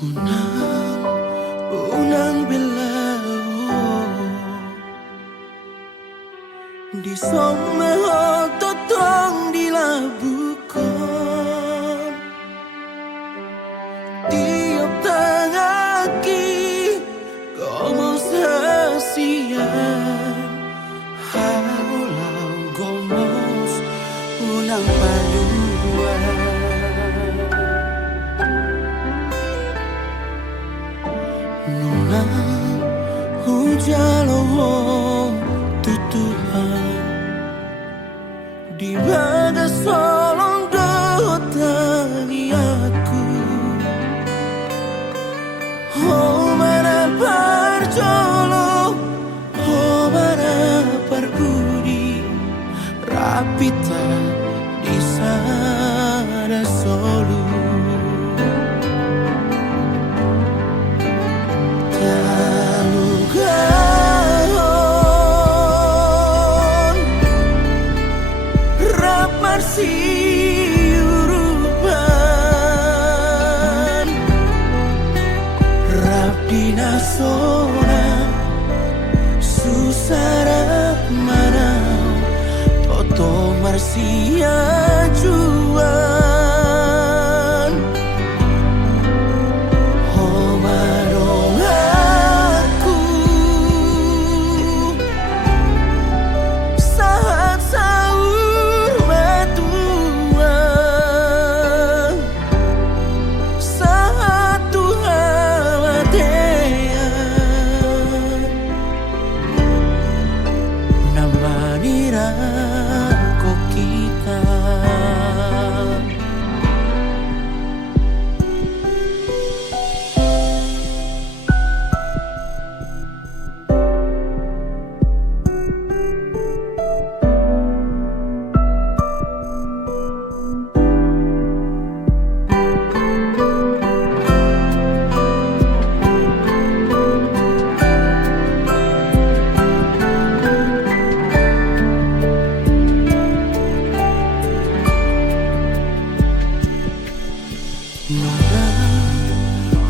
Unang, unang bilao di sommeho totong di labukan tiap tangaki como sasian haulau gomos unang paduan nunang hujalo tutuhan di bagas solong dotangi aku oh mana parjolo oh mana parbudi rapita di sana solu siurupan Rabdi nasona susara manau Toto marsia juan oh marong aku saat sahur matuan saat Tuhan watean namanira ko kita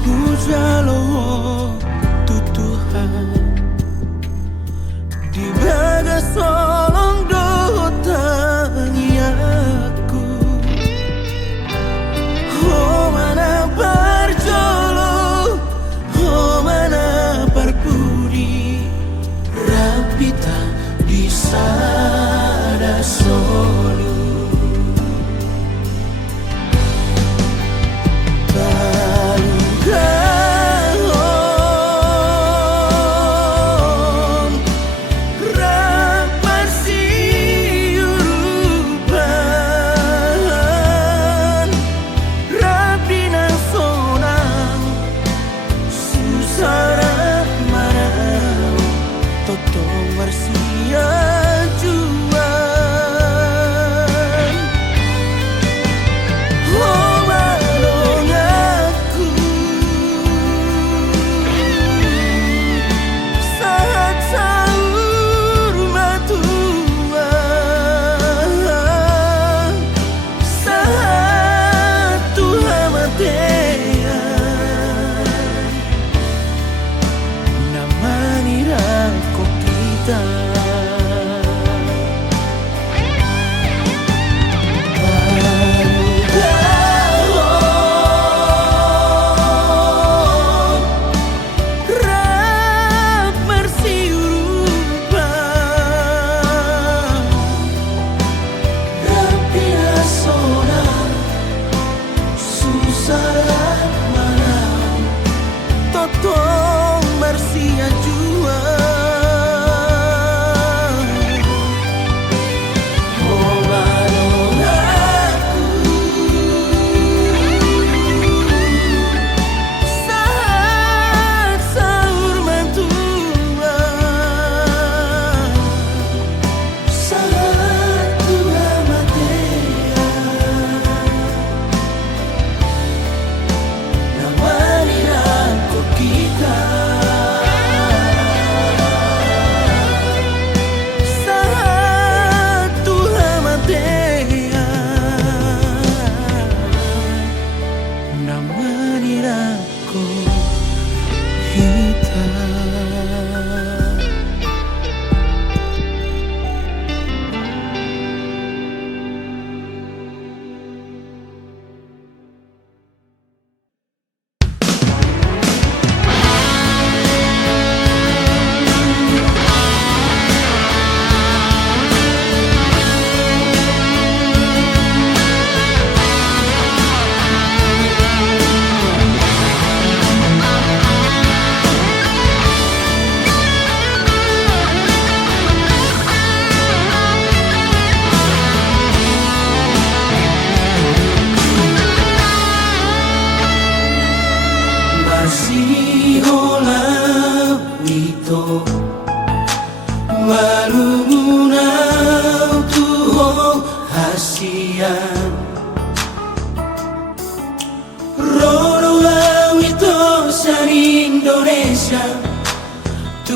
hujalo tutuhan di bagas solong dotangi aku oh mana parjolo oh mana parpudi rapita di sana solu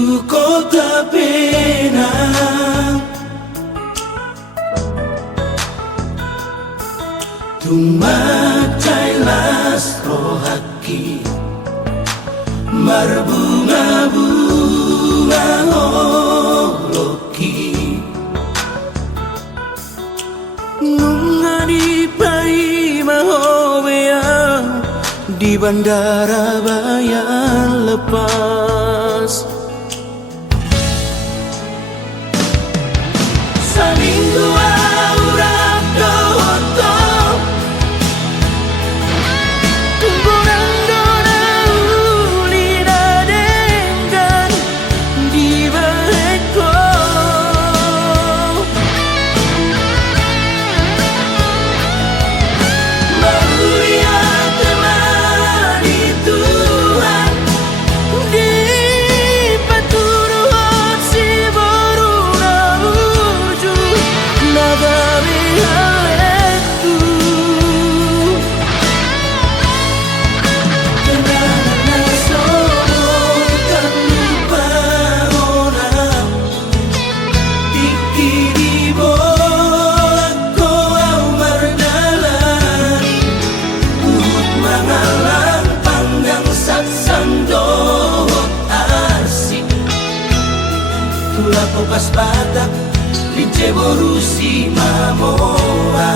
tu kota Penang, tumacailah rohaki marbunga-bunga holoki ngungani pai mahowea di bandara bayan lepas. Saminggu aurap dohotong kurang dona ulina denggan di baheko mulia temani Tuhan di paturuhot si boruna uju nagami haletu kenangan nasomo terlupa orang tikiri bolako au mardalani ut mangalang panggang satsang dohot arsik tula pokas batak lince borusi mamora.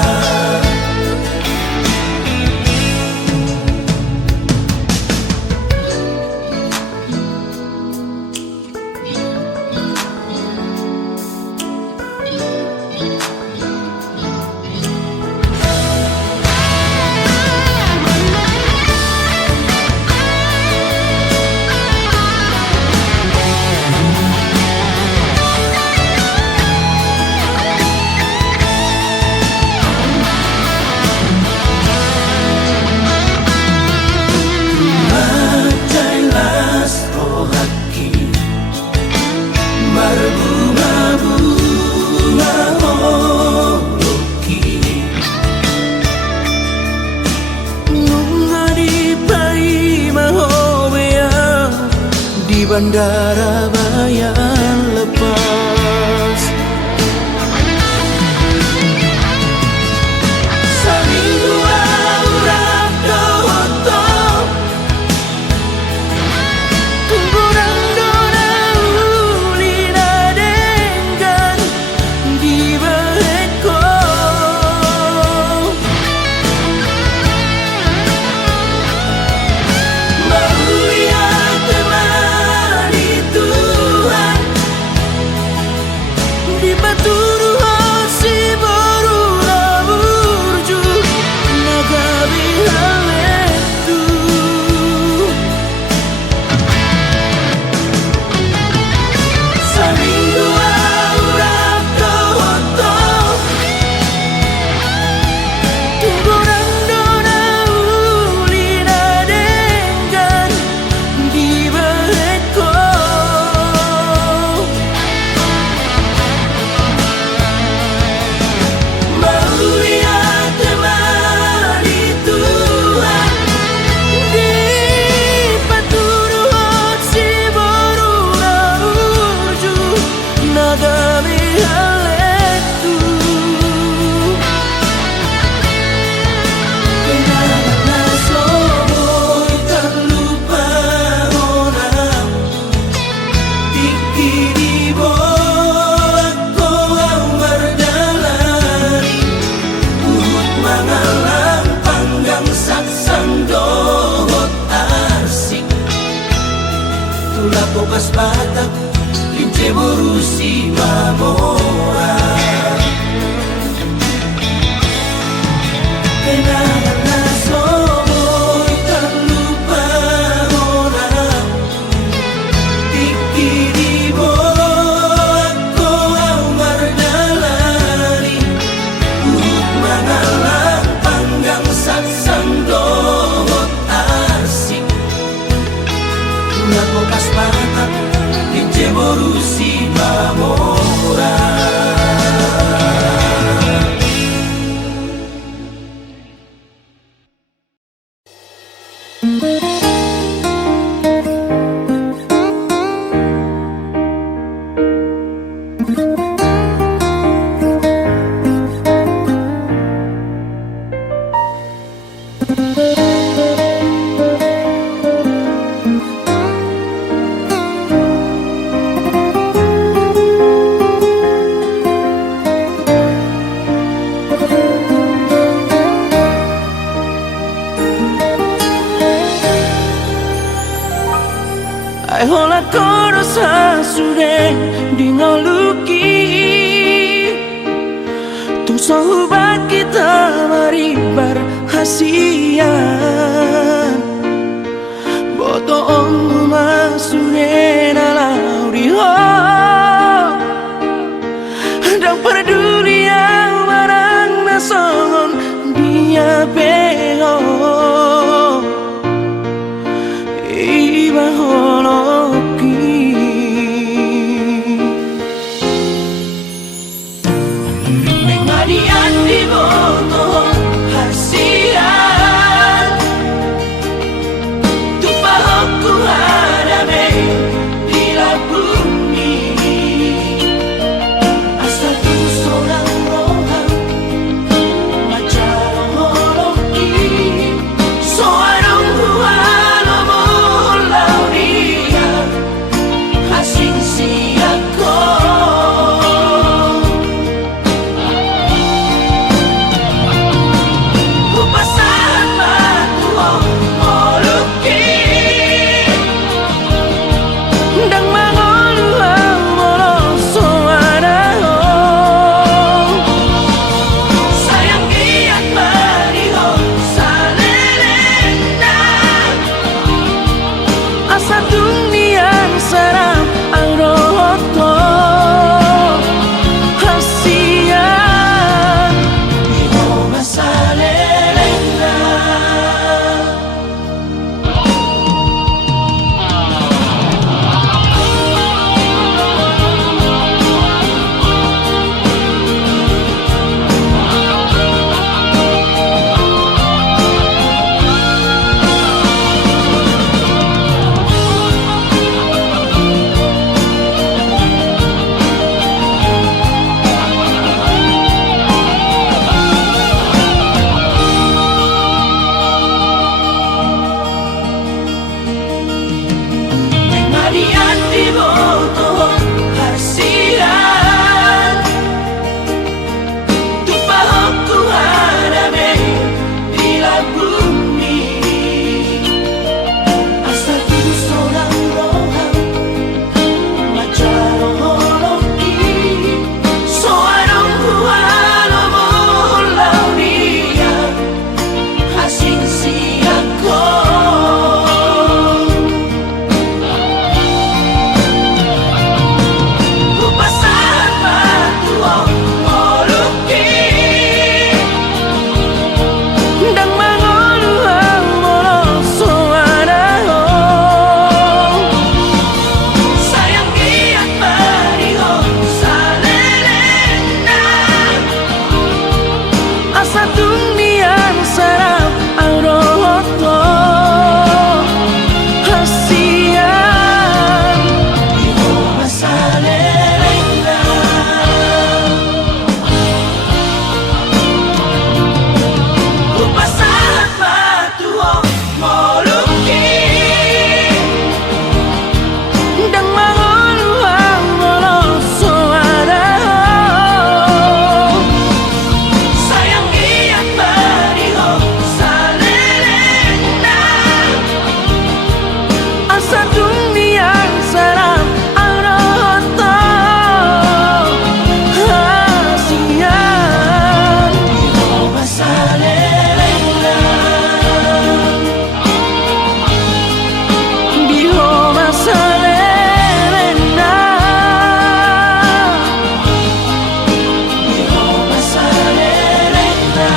Macailah rohaki marbunga-bunga holoki ngungani pai mahowea di bandara bayan lepas. Saminggu aurap dohotong kurang dona ulina denggan di baheko mulia temani Tuhan di paturuhot si boruna burju nagami haletu saminggu aurap dohotong kurang dona ulina denggan di baheko mulia temani Tuhan di paturuhot si boruna uju nagami haletu kenangan nasomo terlupa orang tikiri bolako au mardalani ut mangalang panggang satsang dohot arsik tula pokas batak lince borusi mamora. Kenangan nasomo terlupa orang tikiri bolako au mardalani ut mangalang panggang satsang dohot arsik tula pokas batak lince borusi mamora. hola korosa sure dingoluki tung sohubat kita mari berhasian boto om masure nalauri ho dan peduli yang barang nasongon dia bego iba holoki mengadian di boto hasian tu pahoku hadame di la bumi asal tu seorang rohang macam holoki seorang hualo mulau dia asing siako upasan batu holoki dang mangolu molo suara sayang giat mariho salelena asa dunian sarang aroto hasian iho masalelena mengadian di boto hasian tu pahoku hadame di la bumi asal tu seorang rohang macam holoki seorang hualo mulau dia asing siako upasan batu holoki dang mangolu molo suara sayang giat mariho salelena asa dunian sarang aroto hasian iho masalelena upasan batu holoki dang mangolu molo suara sayang giat mariho salelena asa dunian sarang aroto hasian iho masalelena diho masalelena diho masalelena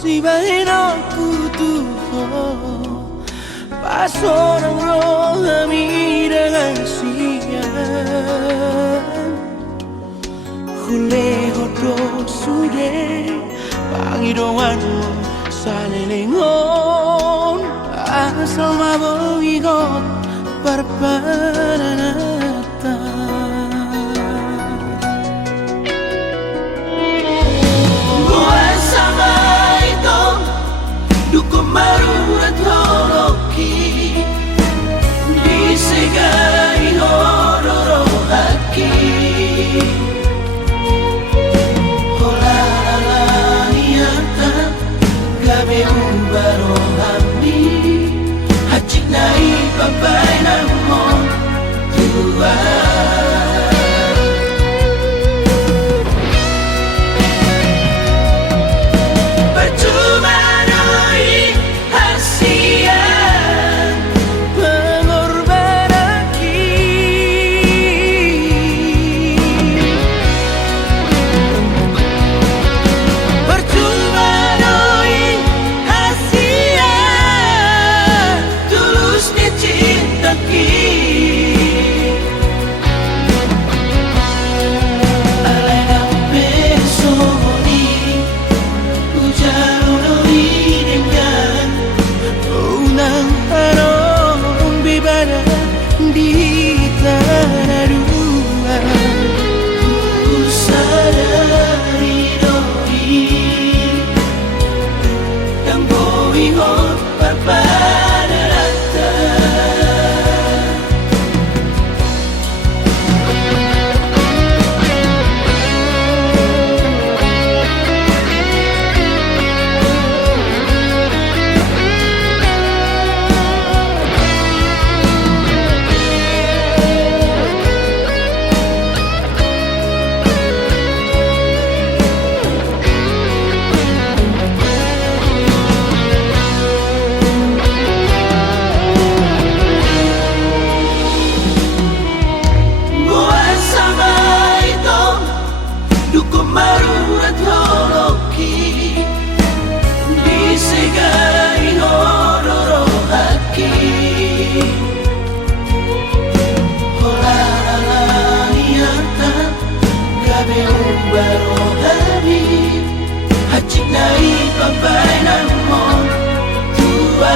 Sibahin aku tuh pas orang roh dengan sia pangidonganmu salilingon asal maboigot perpananata Gua sama itu duko marurat holoki disegai hororo haki gabe ubaro hamdi hacik nai papai namon tua percuma noi hasian pengorbanan percuma di tanah dua ku sadari doi yang bohong pada rata marurat holoki disegai hororo haki hola niata gabe ubaro hadi hacik nai papai namon tua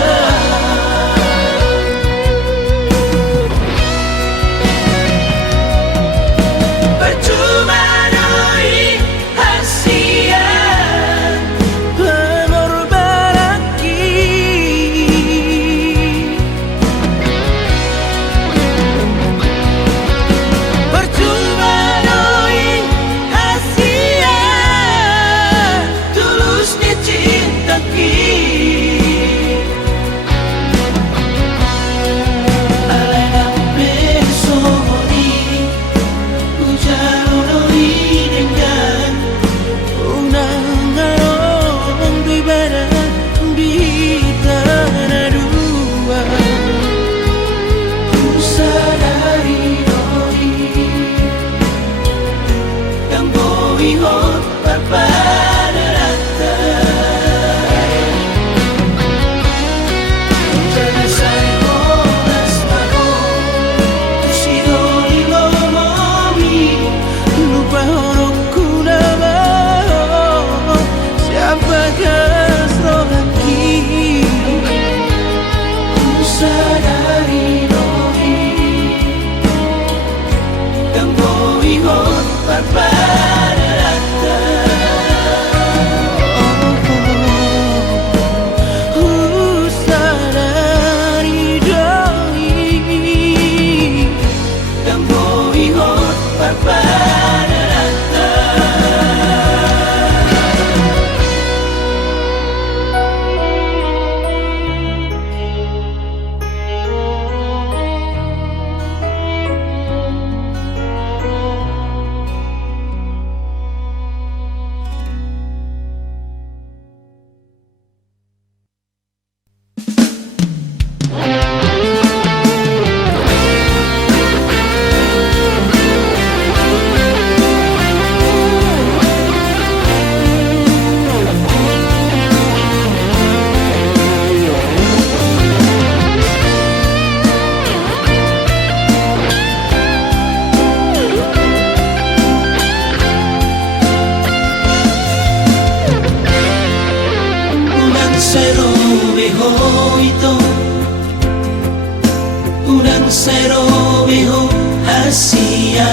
beho hasia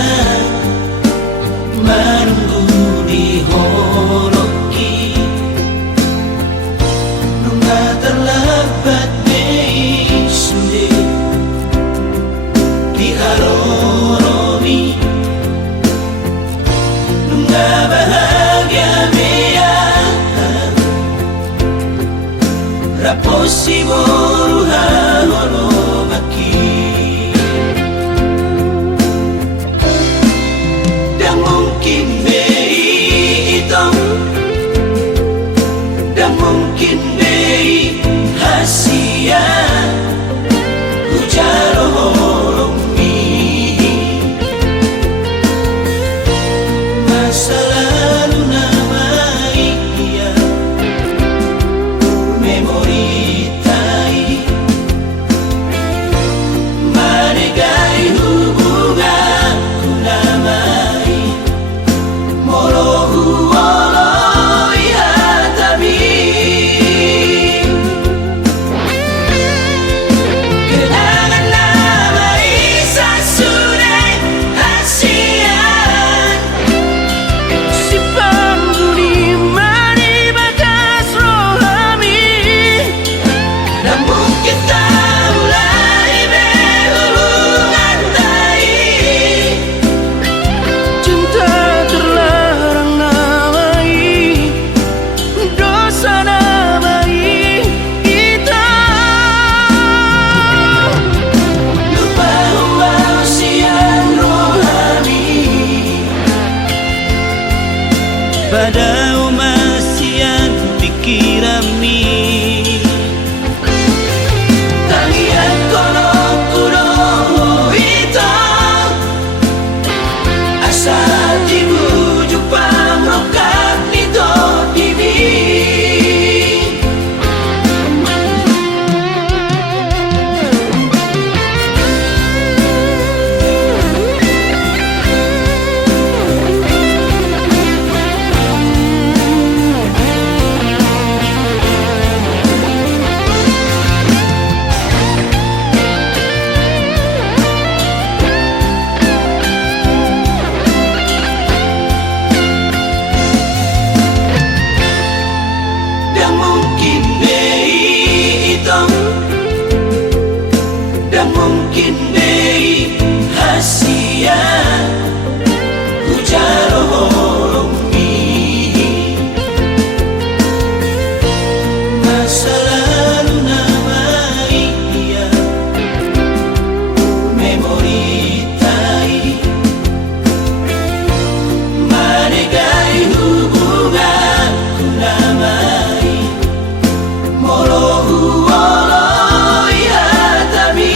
menunggu di holoki nunga terlambat mei sude di haroromi nunga bahagia mea raposi boruha holomaki dan mungkin bei itong dan mungkin bei hasia hujaro holomi masa lalu namai dia memori tai manegai hubungan kunamai molohu oloi hatabi kenangan namai sasune hasian simpan budi mari bakas rohami namun kita mulai berhubungan tai cinta terlarang namai dosa namai kita lupa usian rohani pada umasian pikirami tangian kono kuno ita asa dibujuk pamrokat nito dibi dan mungkin bei itong dan mungkin bei hasia hujaro holomi masa lalu namai dia memori tai manegai hubungan kunamai molohu oloi hatabi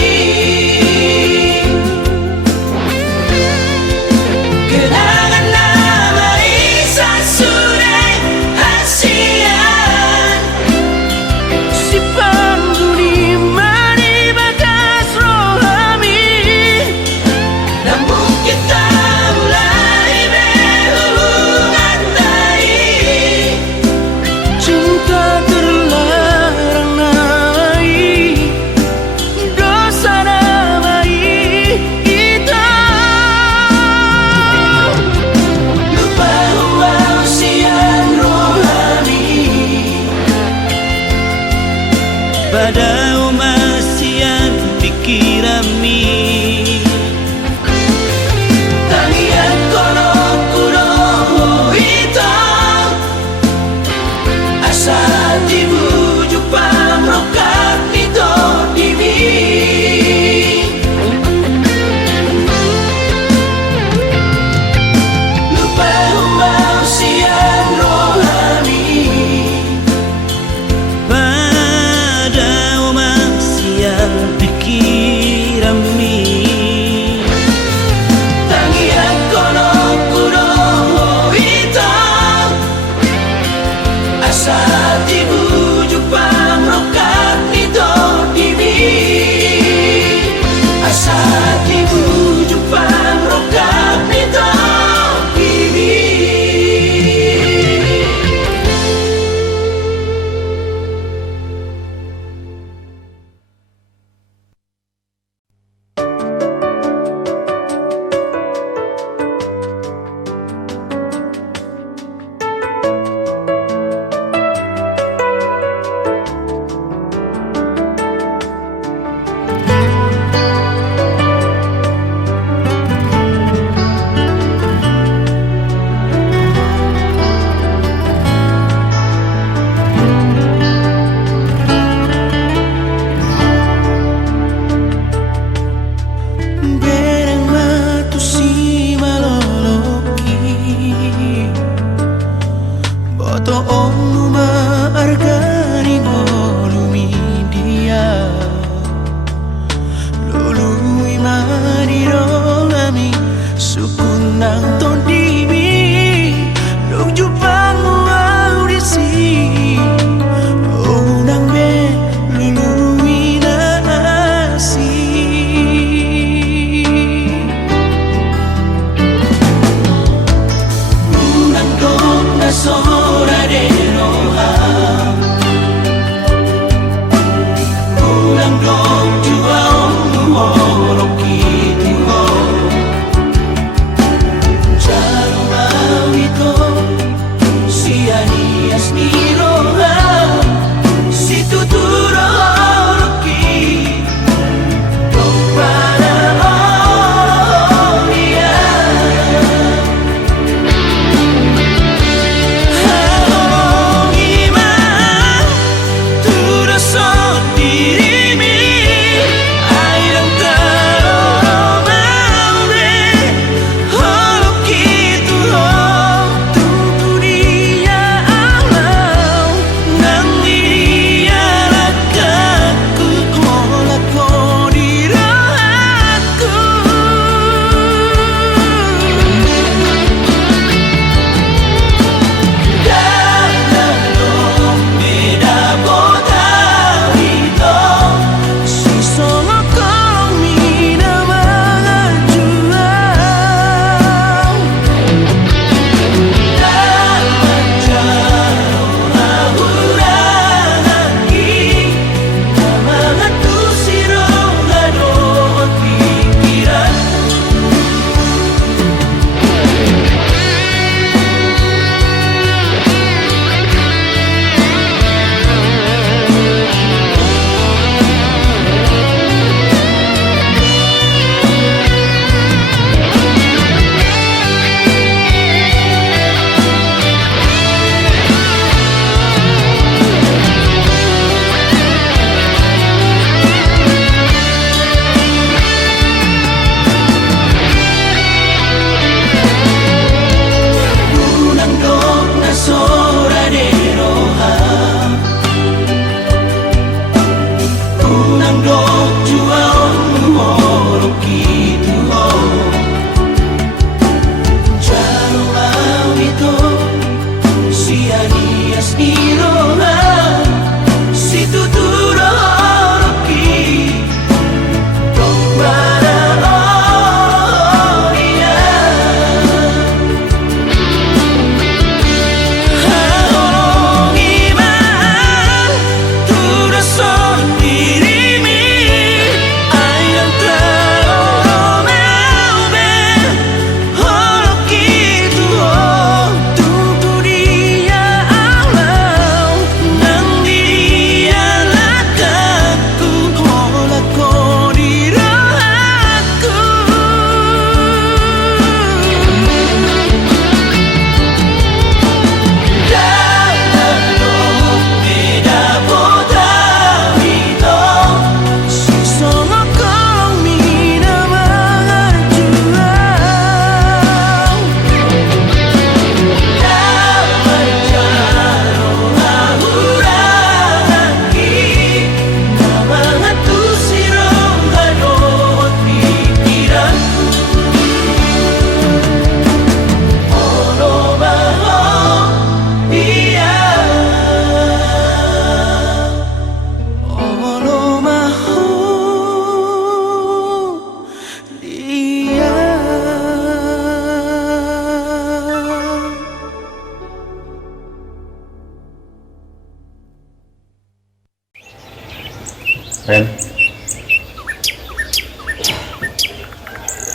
Ren,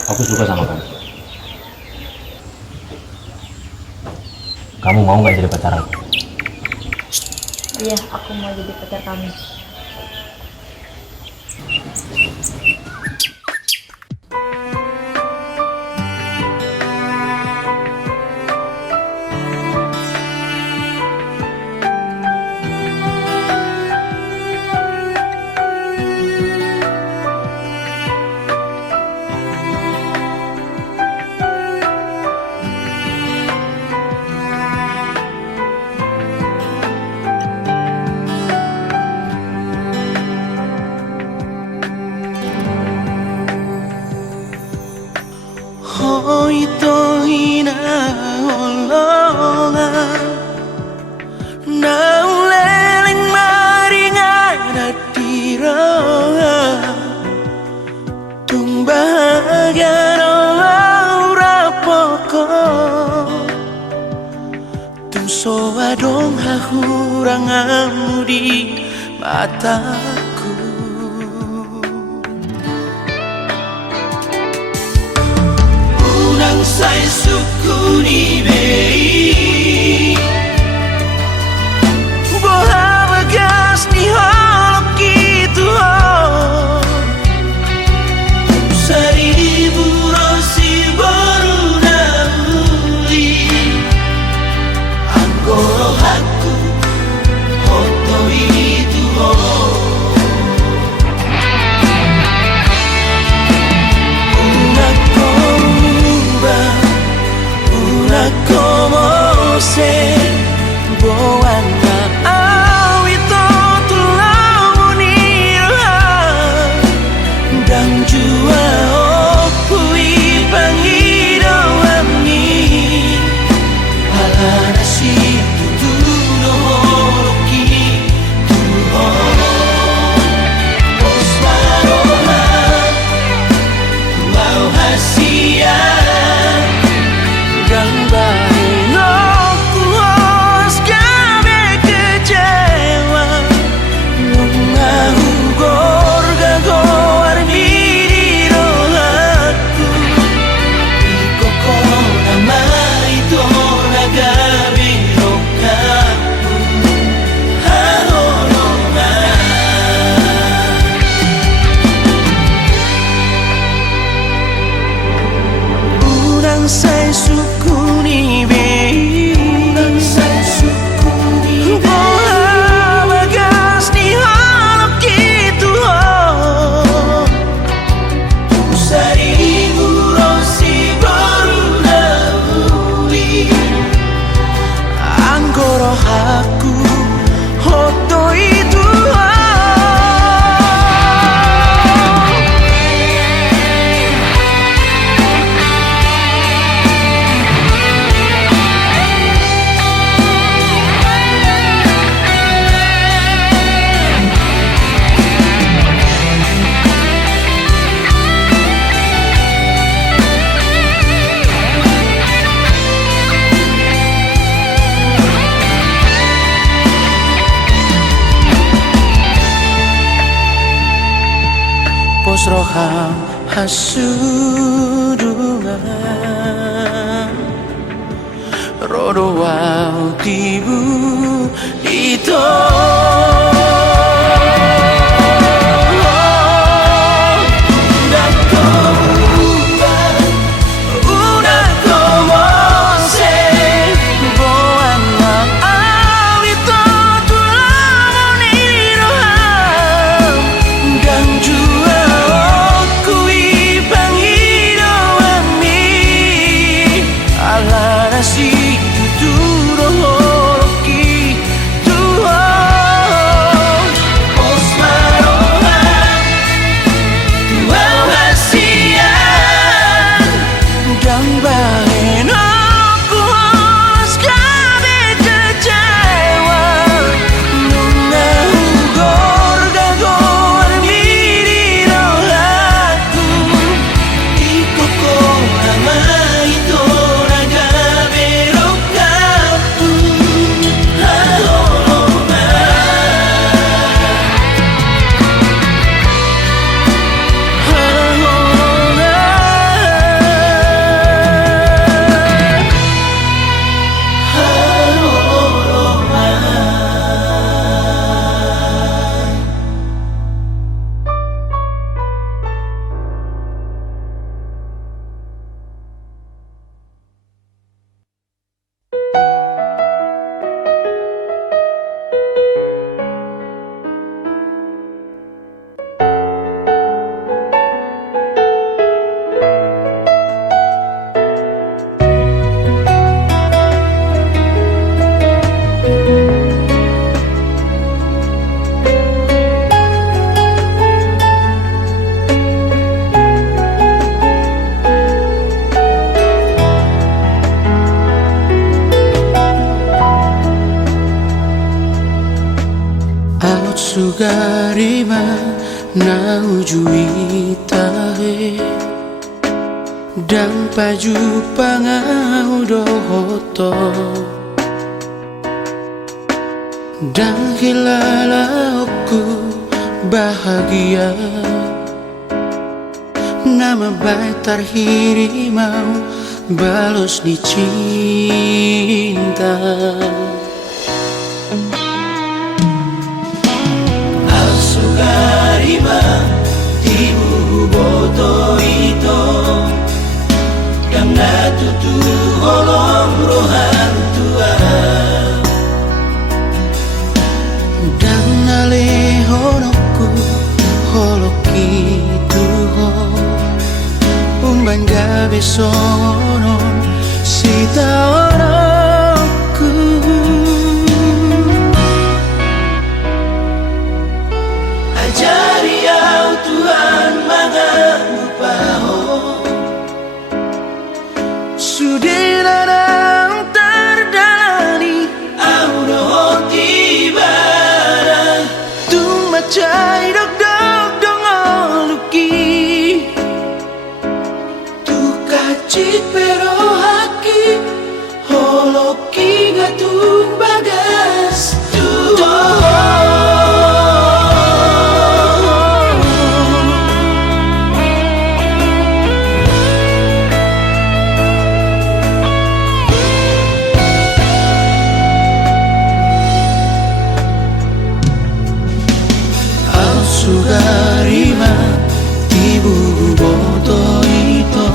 aku suka sama kamu. Kamu mau nggak jadi pacar aku? Iya, aku mau jadi pacar kamu. Hoi tohina olonga Nau leleng maringan adira Tung bahagia ora poko Tung soa dong hahurangamu di mataku Unang say suku ni bei Boha bagas ni holok gitu Seribu rosi baru nauli Anggoro haku Hoto itu Una como se boana awito tulau nira dan jua opui pangido amni alana si tutuno holoki tuho osmarola mau hasia dan bainoku os kami kecewa mengahu gorga goar di rohaku Ikoko nama itu naga birokaku haholonga Unang say suku ni bei Unang say suku ni Boha bagas ni halok gitu Seribu rosi baru nauli Anggoro haku hoto itu Pos roham hasudungan Rodo wau tibu ito Si tu holoki tu sugarima na ujui tahe dan paju pangau dohoto dan hilala aku bahagia nama baik terhiri mau balos di cinta. Asugarima tibu boto ito yang natutu holong rohan tua dan nalehonoku holoki tuho umban gabe sonon sita orangku ajari au Tuhan mengamupaho sudirarang terdalani au dohon tibara tu macai dok dok dong oluki tu kacit pero haki holoki gatung bagas tu sugarima tibu boto ito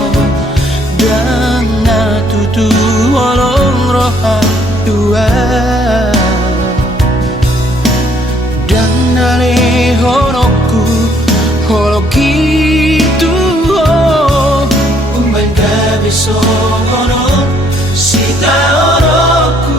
dan natutu olong rohan dua dan nalehonoku holoki tuho umban gabe songono sita oroku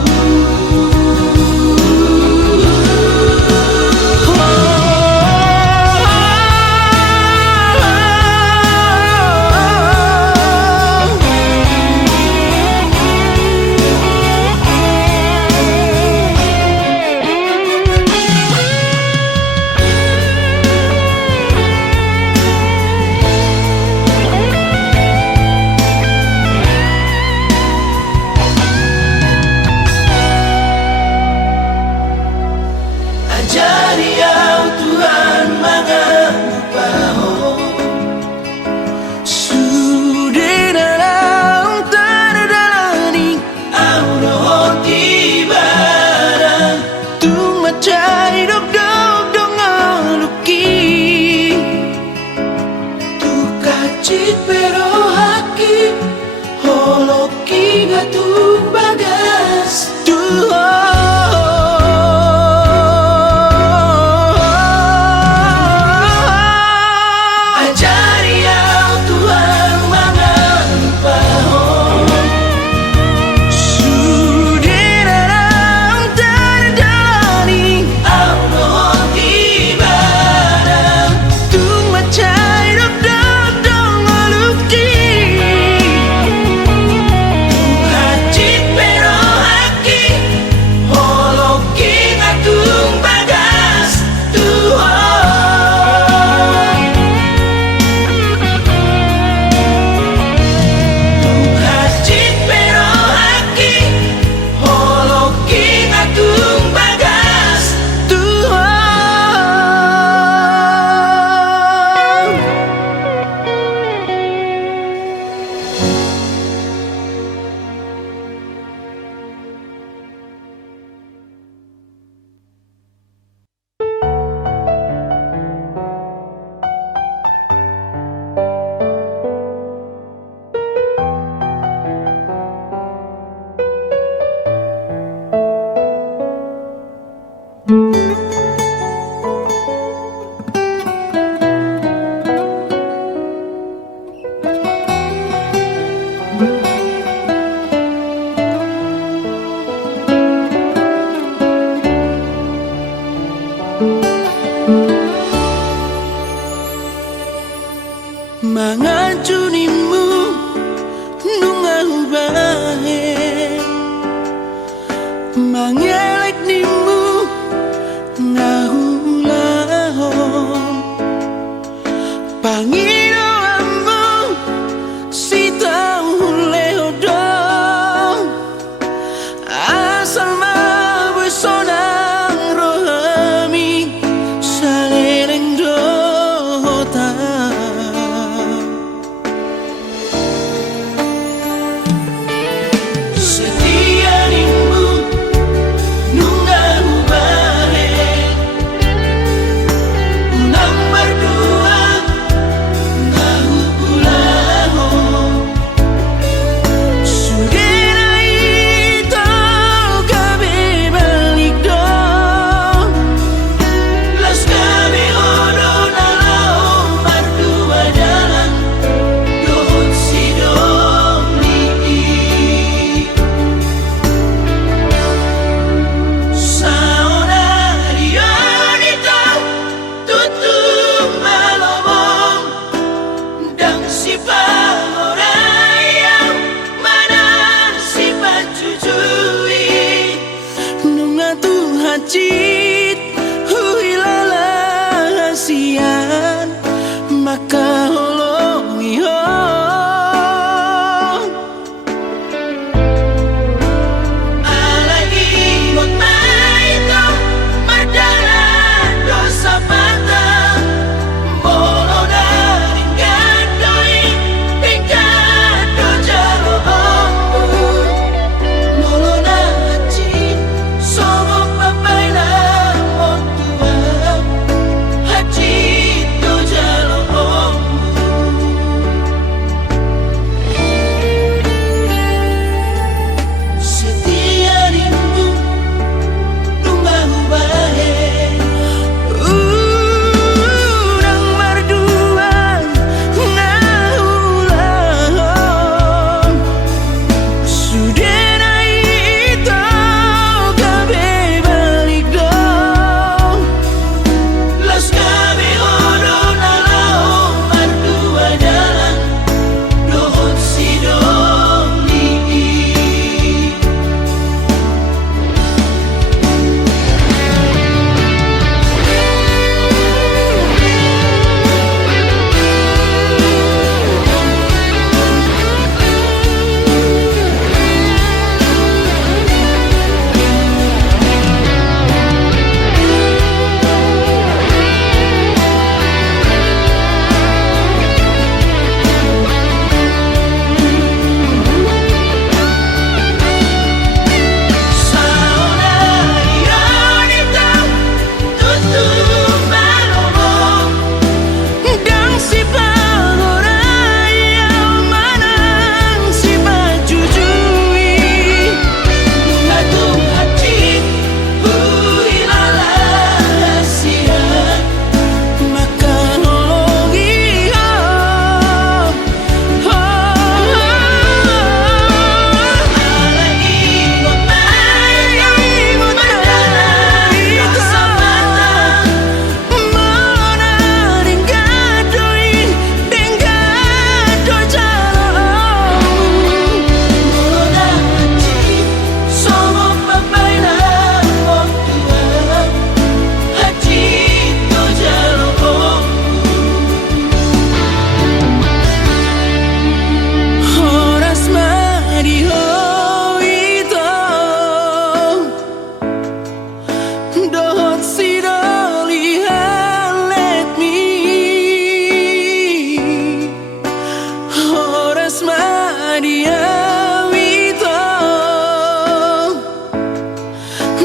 dia wito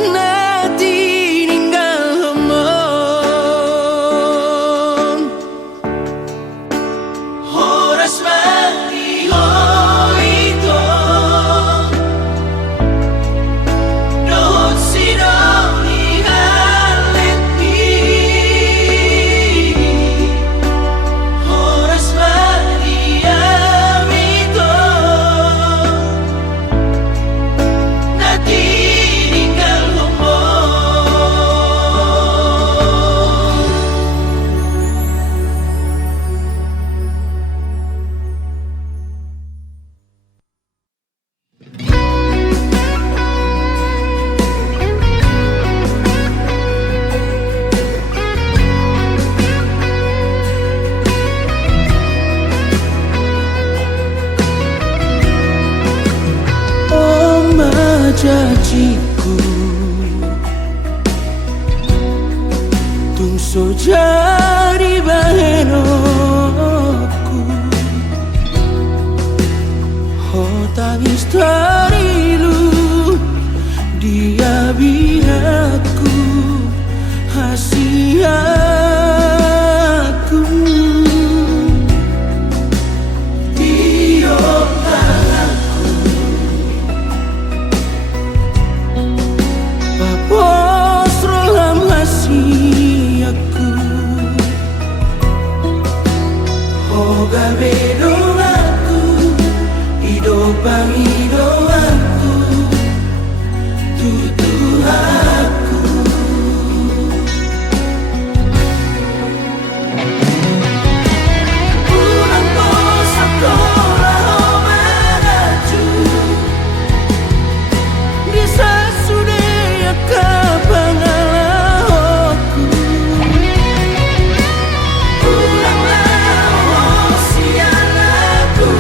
nanti ninggal ngomong horas mati hoito dohot sidoni haleti horas mati wito nanti ninggal ngomong. Oma janjiku tungso jadi bahenoku ho tangis darilu dia bihaku hasiaku Dio Bapos roham hasiaku Hoga bedoaku Idopang idoaku Tutuhaku Pulang bosan sekolah menaju Bisa sudah kapangalaku Pulanglah oh siang aku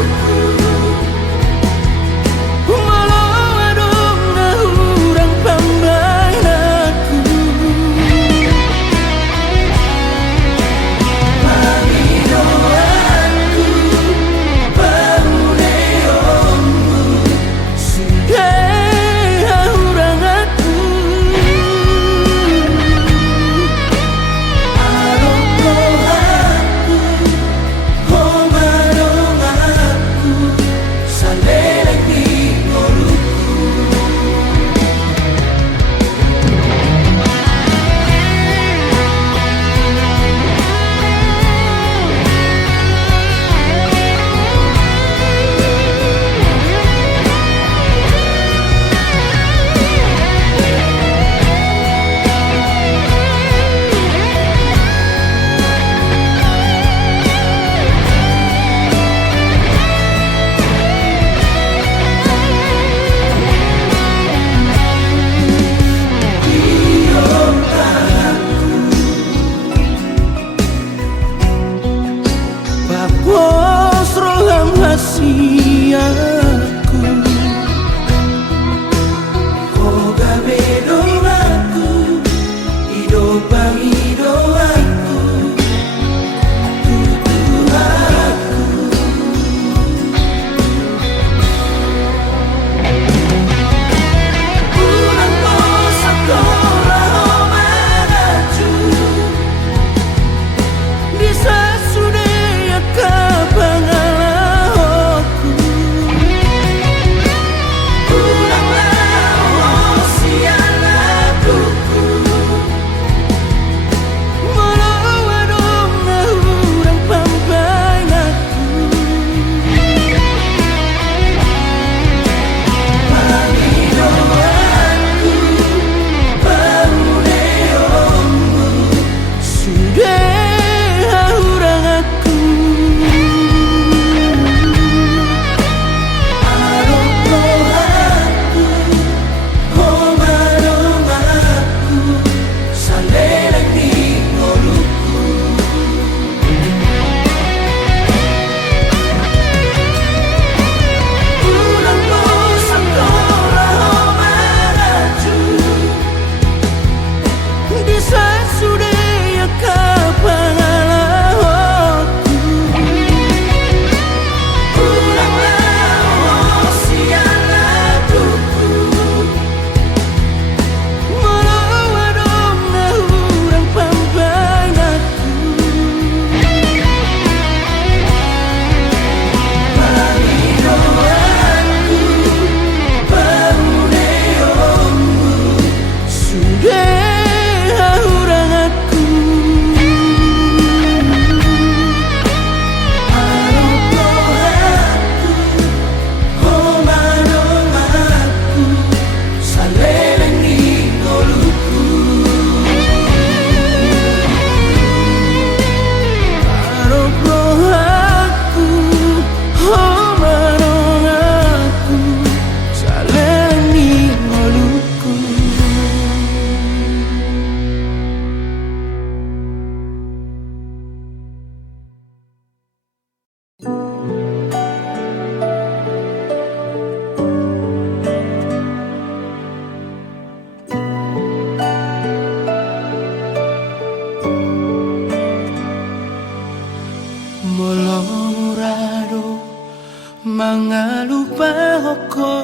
lupa hoko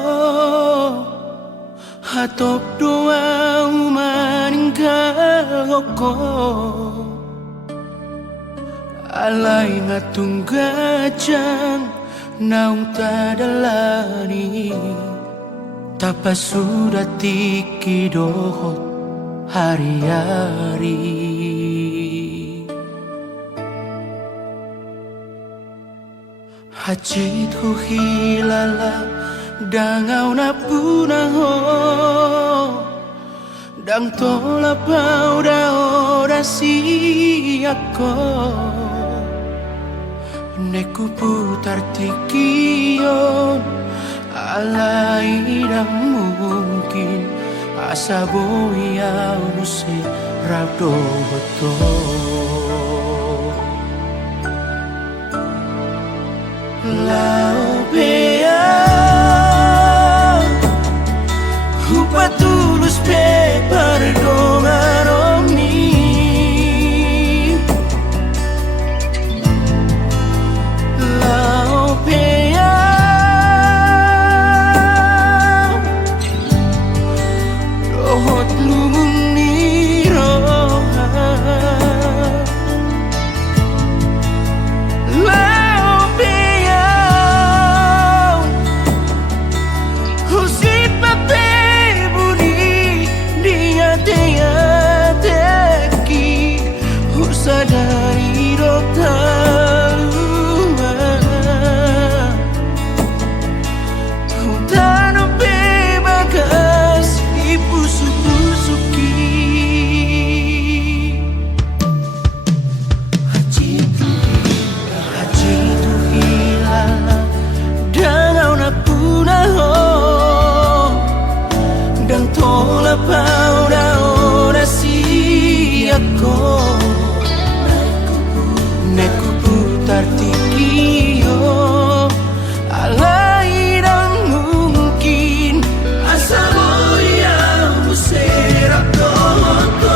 hatop doa maninggal hoko alai ngatung gajang naung tadalani tapa sudah tiki dohot hari-hari. Hajit hu hilala dangau na punaho dang tola pauda orasi ako neku putar tikion alai dang mungkin asa boya unuse rabdo betul Lau bea Hupa tulus pe perdongarom ni Lau bea Rohot lumun ni roha dari rotaluma Hutano bebagas ipusuk-pusuki Hajitu hilala dangau na punaho dan tola pauda orasi ako Neku putar tikio alai dan mungkin asa boya muserap doto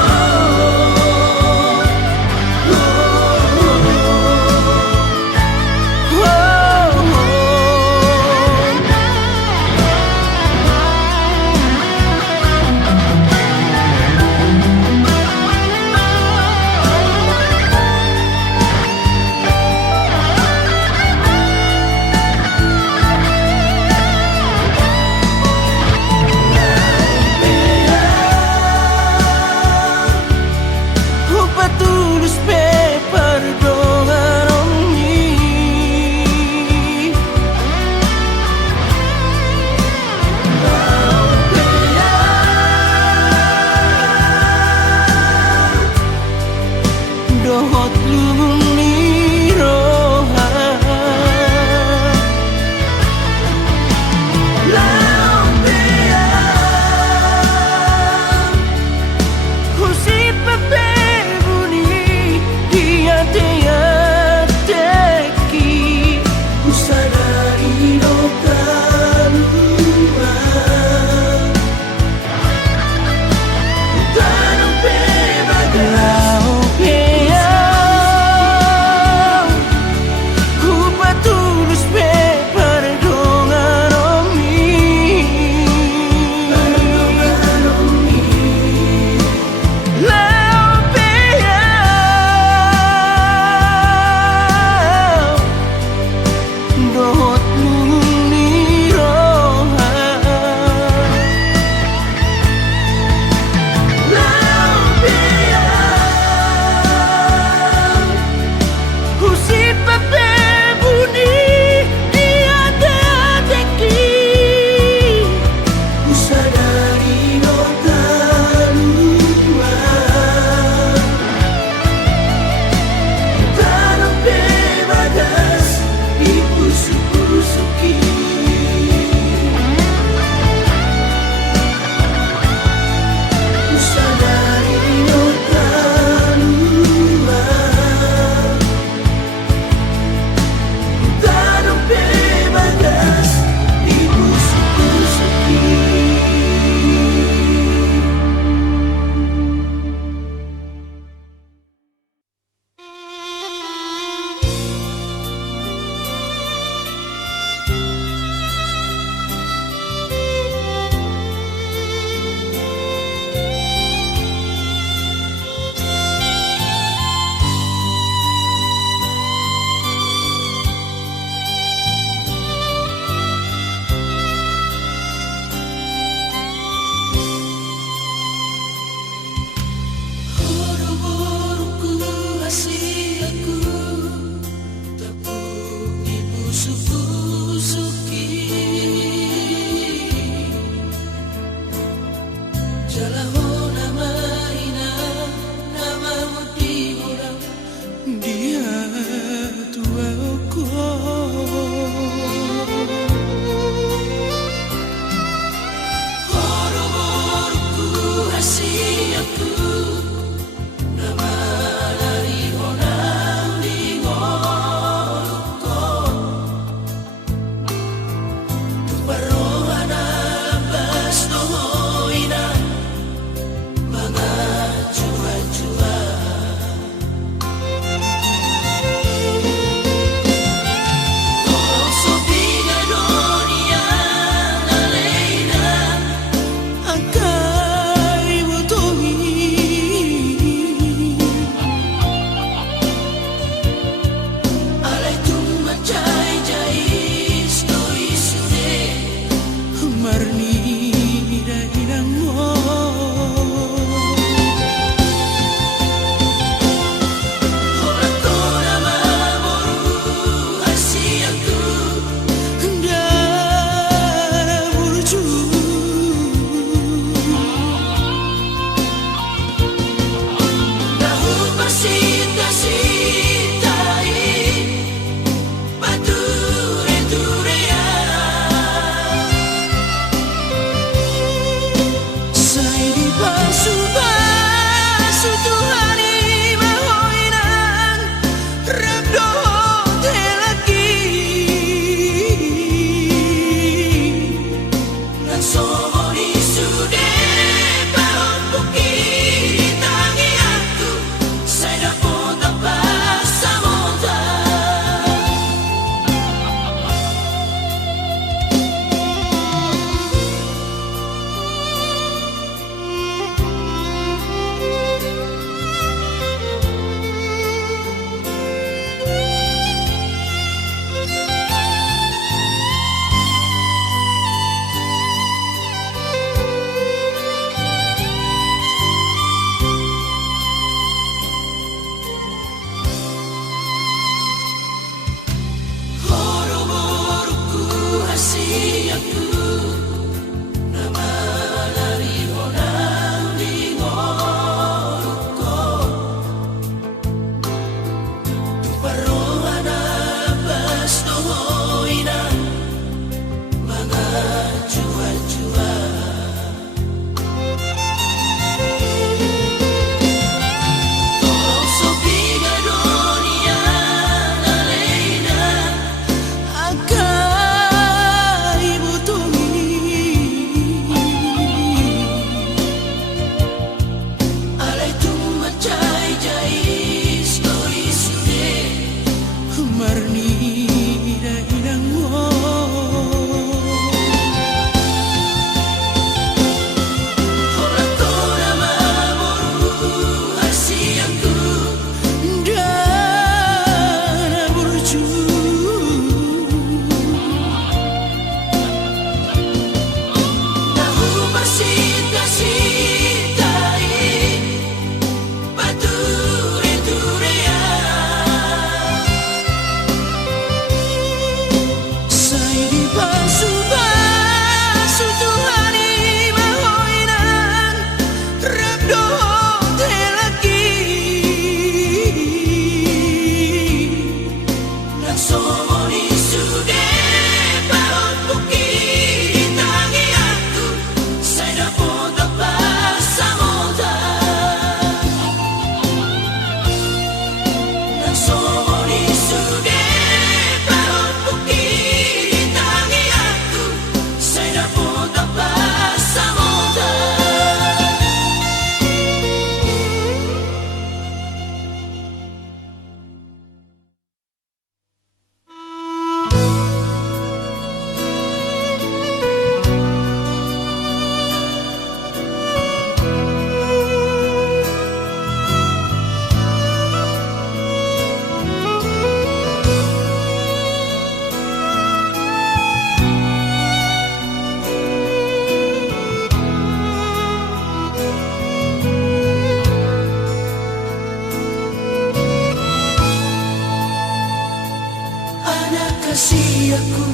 Rahasiaku,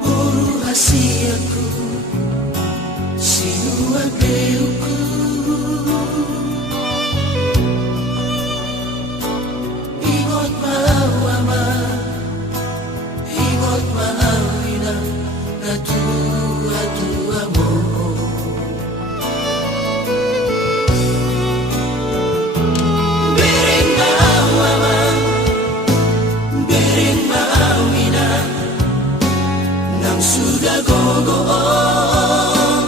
buru rahasiaku, sinua beuku. Ingot mawama, ingot mawina, natua-tua mo. Bereng mawama, bereng mawina, nang sudah gogoon.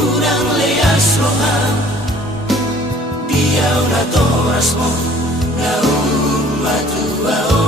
Urang leas rohang, diaw na toras mo, naung matuao.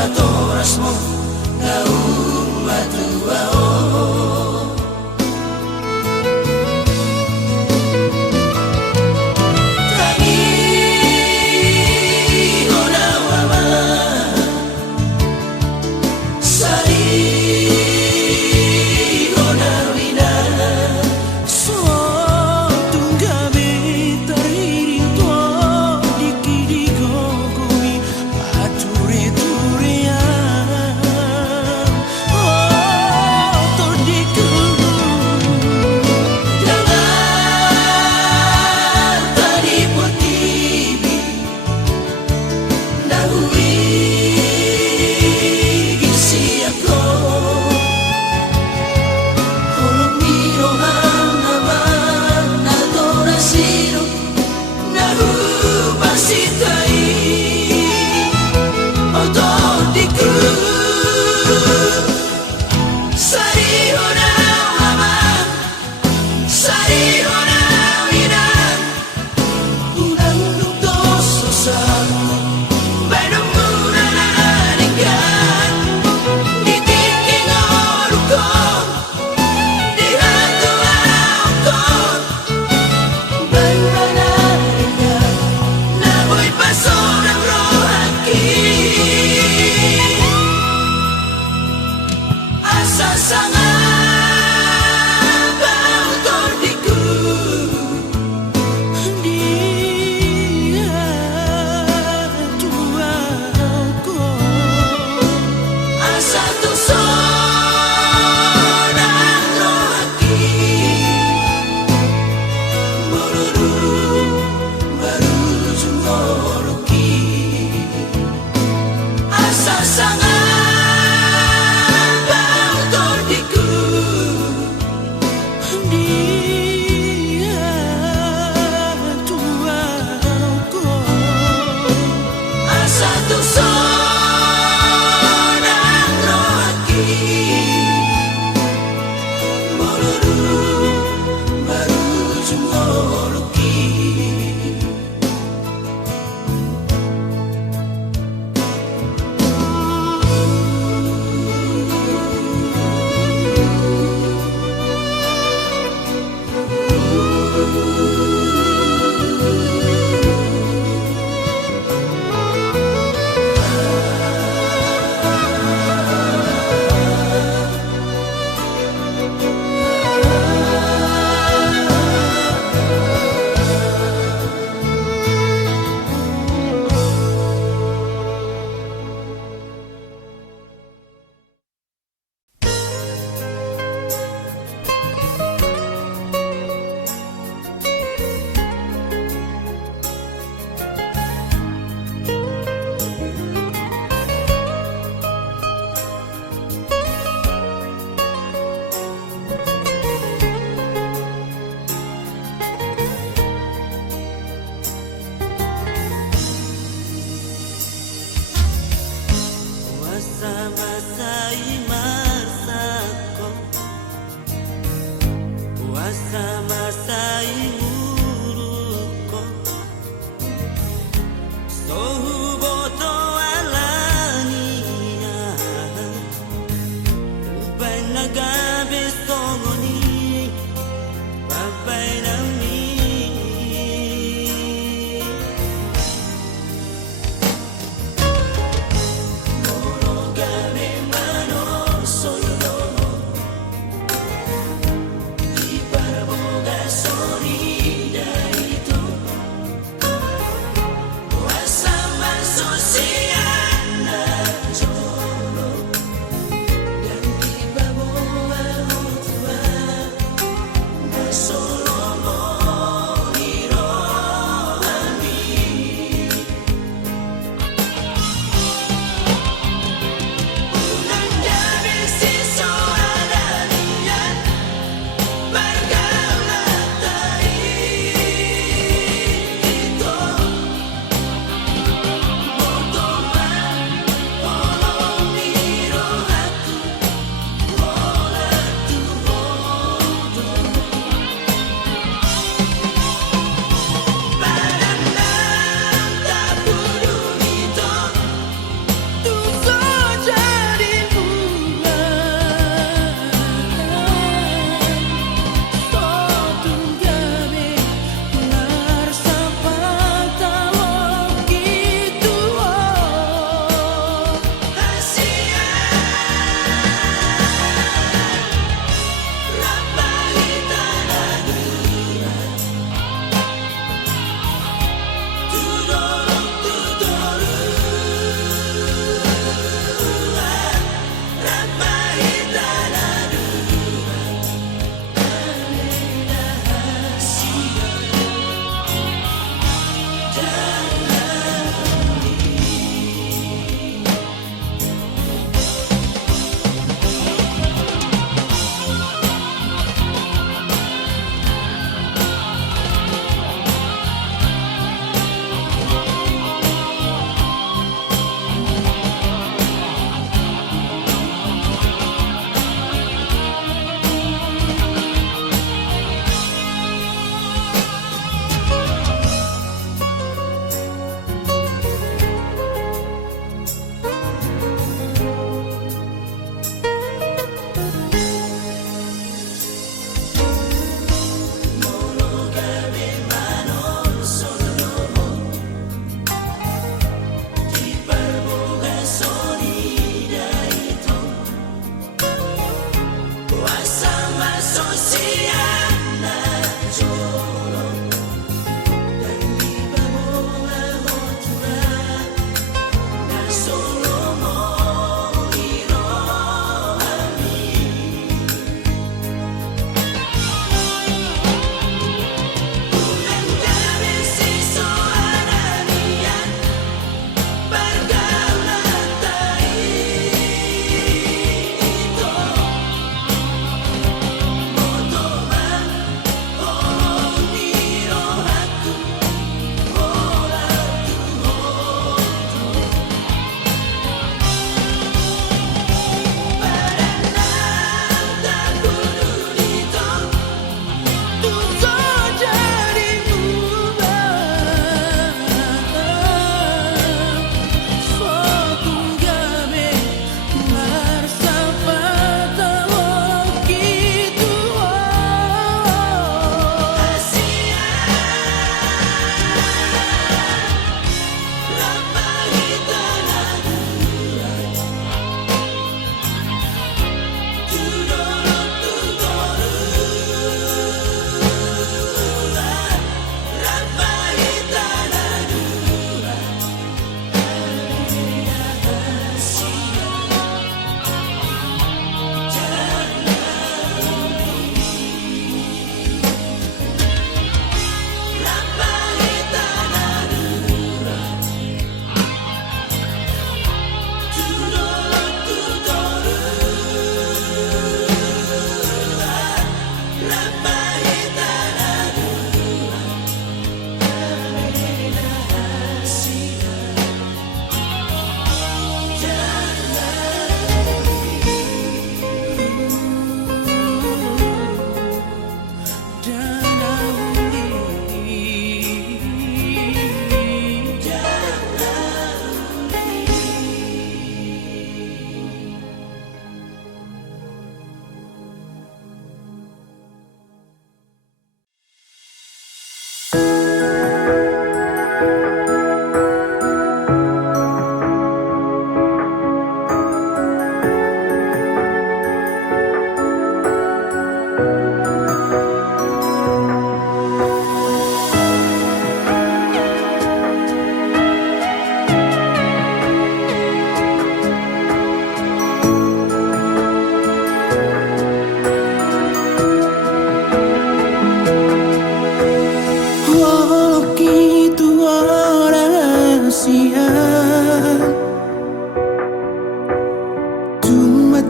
la toras mo na umatua o Ture-turea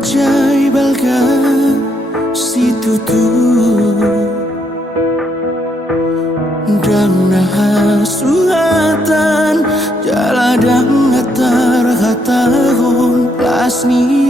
cai balga situ tu dang nah suhatan jaladang atar hatahon lasni